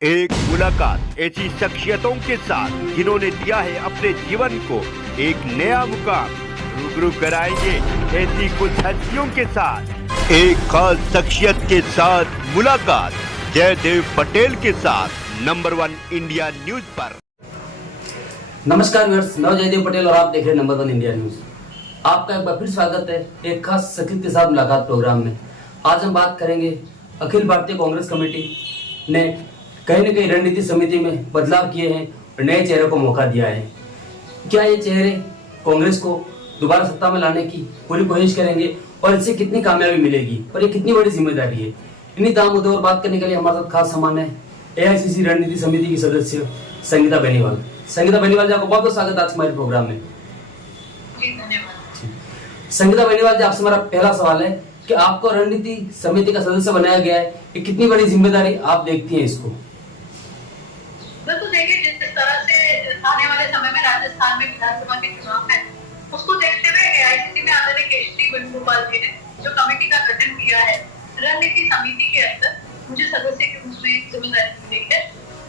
एक मुलाकात ऐसी शख्सियतों के साथ जिन्होंने दिया है अपने जीवन को एक नया मुकाम। रूबरू कराएंगे ऐसी कुछ हस्तियों के साथ एक खास शख्सियत के साथ मुलाकात जयदेव पटेल के साथ नंबर 1 इंडिया न्यूज पर। नमस्कार व्यूअर्स, मैं जयदेव पटेल और आप देख रहे हैं नंबर 1 इंडिया न्यूज। आपका एक बार फिर स्वागत है एक खास शख्सियत के साथ मुलाकात प्रोग्राम में। आज हम बात करेंगे अखिल भारतीय कांग्रेस कमेटी ने कहीं न कहीं रणनीति समिति में बदलाव किए हैं और नए चेहरे को मौका दिया है। क्या ये चेहरे कांग्रेस को दोबारा सत्ता में लाने की पूरी कोशिश करेंगे और इससे कितनी कामयाबी मिलेगी और ये कितनी बड़ी जिम्मेदारी है? इन्हीं तमाम मुद्दों पर बात करने के लिए हमारे साथ खास सामान है एआईसीसी रणनीति समिति की सदस्य संगीता बेनीवाल। संगीता बेनीवाल जी, आपको बहुत बहुत स्वागत है आज हमारे प्रोग्राम में। संगीता बेनीवाल जी, आपसे हमारा पहला सवाल है कि आपको रणनीति समिति का सदस्य बनाया गया है, ये कितनी बड़ी जिम्मेदारी आप देखती हैं इसको? बिल्कुल, देखिए जिस तरह से आने वाले समय में राजस्थान में विधानसभा के चुनाव है, उसको देखते हुए एआईसीसी में आदरणीय केशरी वेणुगोपाल जी ने जो कमेटी का गठन किया है रणनीति समिति के अंदर, मुझे सदस्य के रूप में जिम्मेदारी दी है,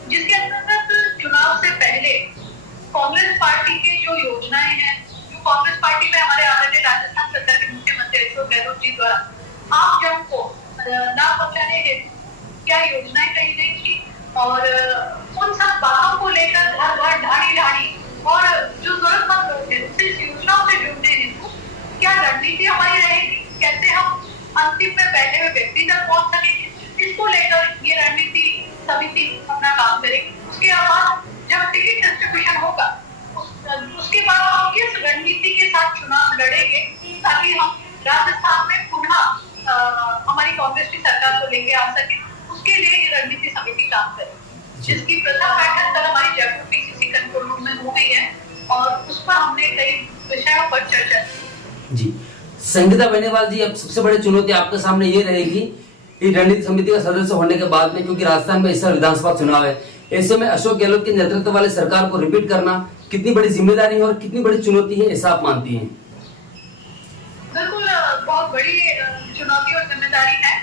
जिसके अंतर्गत चुनाव से पहले कांग्रेस पार्टी की जो योजनाएं हैं, जो कांग्रेस पार्टी में हमारे आदरणीय राजस्थान सरकार के मुख्यमंत्री अशोक गहलोत जी द्वारा आम जन को लाभ पहुंचाने हेतु क्या योजनाएं कही गई थी और उन सब बातों को लेकर घर घर ढाणी और जो जरूरतमंद लोग हैं उनसे इस योजनाओं से जुड़ने हेतु क्या रणनीति हमारी रहेगी, कैसे हम अंतिम में बैठे हुए व्यक्ति तक पहुंच सकेंगे, इसको लेकर ये रणनीति समिति अपना काम करेगी। उसके बाद जब टिकट डिस्ट्रीब्यूशन होगा उसके बाद हम किस रणनीति के साथ चुनाव लड़ेंगे ताकि हम राजस्थान में पुनः हमारी कांग्रेस की सरकार को लेके आ सके, उसके लिए ये रणनीति समिति काम करेगी, जिसकी प्रथम बैठक कल हमारी जयपुर पीसीसी कंट्रोल रूम में हो गई है और उस पर हमने कई विषयों पर चर्चा की। जी संगीता बेनीवाल जी, अब सबसे बड़ी चुनौती आपके सामने ये रहेगी इस रणनीति समिति का सदस्य होने के बाद में, क्योंकि राजस्थान में इस साल विधानसभा चुनाव है, ऐसे में अशोक गहलोत के नेतृत्व वाली सरकार को रिपीट करना कितनी बड़ी जिम्मेदारी है और कितनी बड़ी चुनौती है, ऐसा आप मानती हैं? बिल्कुल, बहुत बड़ी चुनौती और जिम्मेदारी है।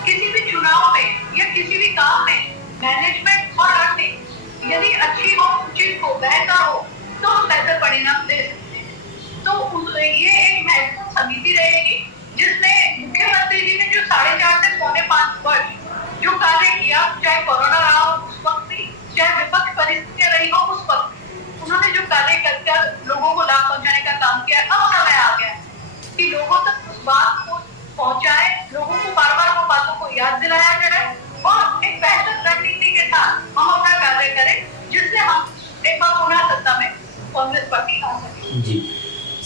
किसी भी चुनाव में या किसी भी काम में मैनेजमेंट और रणनीति यदि अच्छी हो, उचित हो, बेहतर हो तो हम बेहतर परिणाम दे सकते हैं। तो ये एक महत्वपूर्ण समिति रहेगी जिसमें मुख्यमंत्री जी ने जो 4.5 से 5.25 वर्ष जो कार्य किया, चाहे कोरोना रहा हो उस वक्त भी, चाहे विपक्ष परिस्थितियां रही हो उस वक्त, उन्होंने जो कार्य करके लोगों को लाभ पहुंचाने का काम किया, अब समय आ गया कि लोगों तक उस बात को पहुंचाए, लोगों को बार बार वो बातों को याद दिलाया जाए और एक बेहतर रणनीति के साथ हम अपना कार्य करें, जिससे हम एक बार पुनः सत्ता में कांग्रेस पार्टी आ सके। जी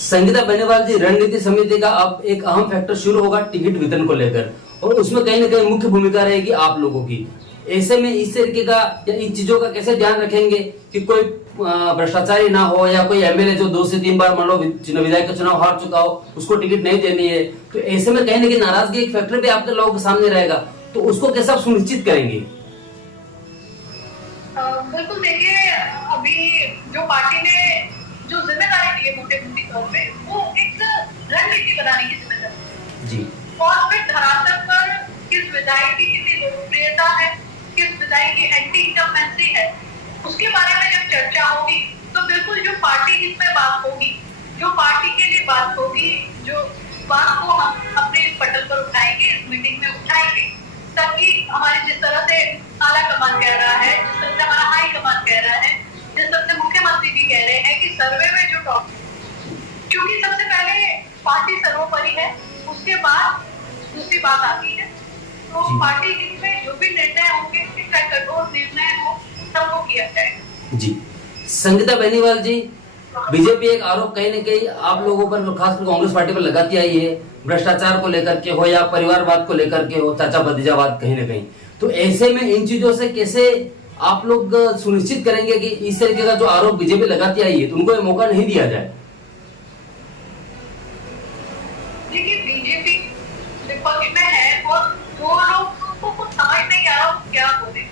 संगीता बेनीवाल जी, रणनीति समिति का अब एक अहम फैक्टर शुरू होगा टिकट वितरण को लेकर, और उसमें कहीं न कहीं मुख्य भूमिका रहेगी आप लोगों की। ऐसे में इस तरीके का या इन चीजों का कैसे ध्यान रखेंगे कि कोई भ्रष्टाचारी ना हो या कोई एमएलए जो 2 से 3 बार मान लो विधायक का चुनाव हार चुका हो उसको टिकट नहीं देनी है, तो ऐसे में कहीं न कहीं नाराजगी एक फैक्टर भी आपके लोगों के सामने रहेगा, तो उसको कैसे आप सुनिश्चित करेंगे? बिल्कुल, देखिए अभी जो पार्टी ने जो जिम्मेदारी दी है मोटे तौर पे, वो एक रणनीति बनाने की जिम्मेदारी जी, और फिर धरातल पर किस विधायक की कितनी लोकप्रियता है, किस विधायक की एंटी इंकम्बेंसी है, उसके बारे में जब चर्चा होगी तो बिल्कुल जो पार्टी हित में बात होगी, जो पार्टी के लिए बात होगी, जो बात को हम अपने इस पटल पर उठाएंगे, इस मीटिंग में उठाएंगे, ताकि हमारे जिस तरह से आला कमान कह रहा है, जिस तरह से हमारा हाई कमान कह रहा है, जिस तरह से मुख्यमंत्री जी कह रहे हैं कि सर्वे में जो टॉपिक, क्योंकि सबसे पहले पार्टी सर्वोपरि है, उसके बाद दूसरी बात आती है, तो पार्टी हित में जो भी निर्णय होंगे, चाहे कठोर निर्णय हो, सब वो किया जाएगा। जी संगीता बेनीवाल जी, बीजेपी एक आरोप कहीं न कहीं आप लोगों पर, खासकर कांग्रेस पार्टी पर लगाती आई है, भ्रष्टाचार को लेकर के हो या परिवारवाद को लेकर के हो, चाचा भतीजावाद कहीं न कहीं, तो ऐसे में इन चीजों से कैसे आप लोग सुनिश्चित करेंगे कि इस तरीके का जो आरोप बीजेपी लगाती आई है तो उनको ये मौका नहीं दिया जाए? देखिए बीजेपी विपक्ष में है और वो लोग को कुछ समझ नहीं आ रहा क्या बोले।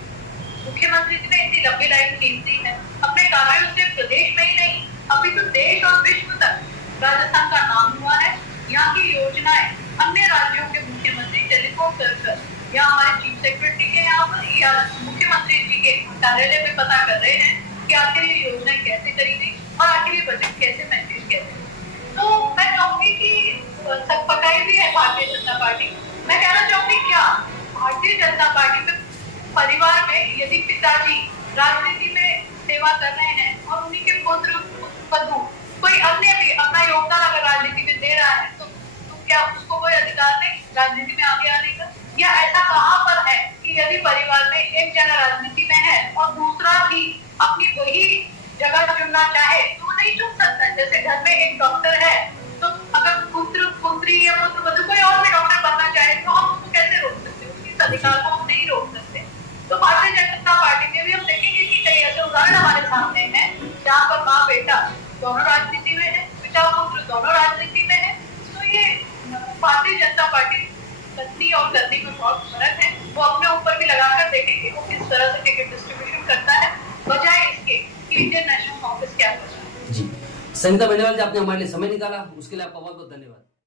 मुख्यमंत्री जी ने इतनी लंबी लाइन खींच दी है अपने कार्यों से, प्रदेश में ही नहीं अभी तो देश और विश्व तक राजस्थान का नाम हुआ है। यहाँ की योजनाएं अन्य राज्यों के मुख्यमंत्री टेलीफोन कर या हमारे चीफ सेक्रेटरी के यहाँ पर या मुख्यमंत्री जी के कार्यालय में पता कर रहे हैं कि आखिर ये योजना कैसे करी गई और आखिर ये बजट कैसे मैनेज किया गया। तो मैं चाहूंगी कि पकाई भी है भारतीय जनता पार्टी। मैं कहना चाहूंगी क्या भारतीय जनता पार्टी में परिवार में यदि पिताजी राजनीति में सेवा कर रहे हैं और उन्हीं के पुत्र बंधु कोई अन्य भी अपना योगदान अगर राजनीति में दे रहा है तो क्या उसको कोई अधिकार नहीं राजनीति में आगे आने का? या ऐसा कहाँ पर है कि यदि परिवार में एक जना राजनीति में है और दूसरा भी अपनी वही जगह चुनना चाहे तो वो नहीं चुन सकता? जैसे घर में एक डॉक्टर है तो अगर पुत्र पुत्री या पुत्र वधु कोई और भी डॉक्टर बनना चाहे तो हम उसको कैसे रोक सकते? उसकी अधिकार को हम नहीं रोक सकते। तो भारतीय जनता पार्टी में भी हम देखेंगे कि कई ऐसे उदाहरण हमारे सामने हैं जहाँ पर माँ बेटा दोनों राजनीति में है, पिता पुत्र दोनों राजनीति में है। तो ये भारतीय जनता पार्टी कथनी और करनी में बहुत फर्क है। वो अपने ऊपर भी लगाकर देखेंगे वो किस तरह से टिकट डिस्ट्रीब्यूशन करता है बजाय इसके कि इंडियन नेशनल कांग्रेस क्या कर रहा है। जी, संगीता बेनीवाल जी, आपने हमारे लिए समय निकाला, उसके लिए आपका बहुत बहुत धन्यवाद।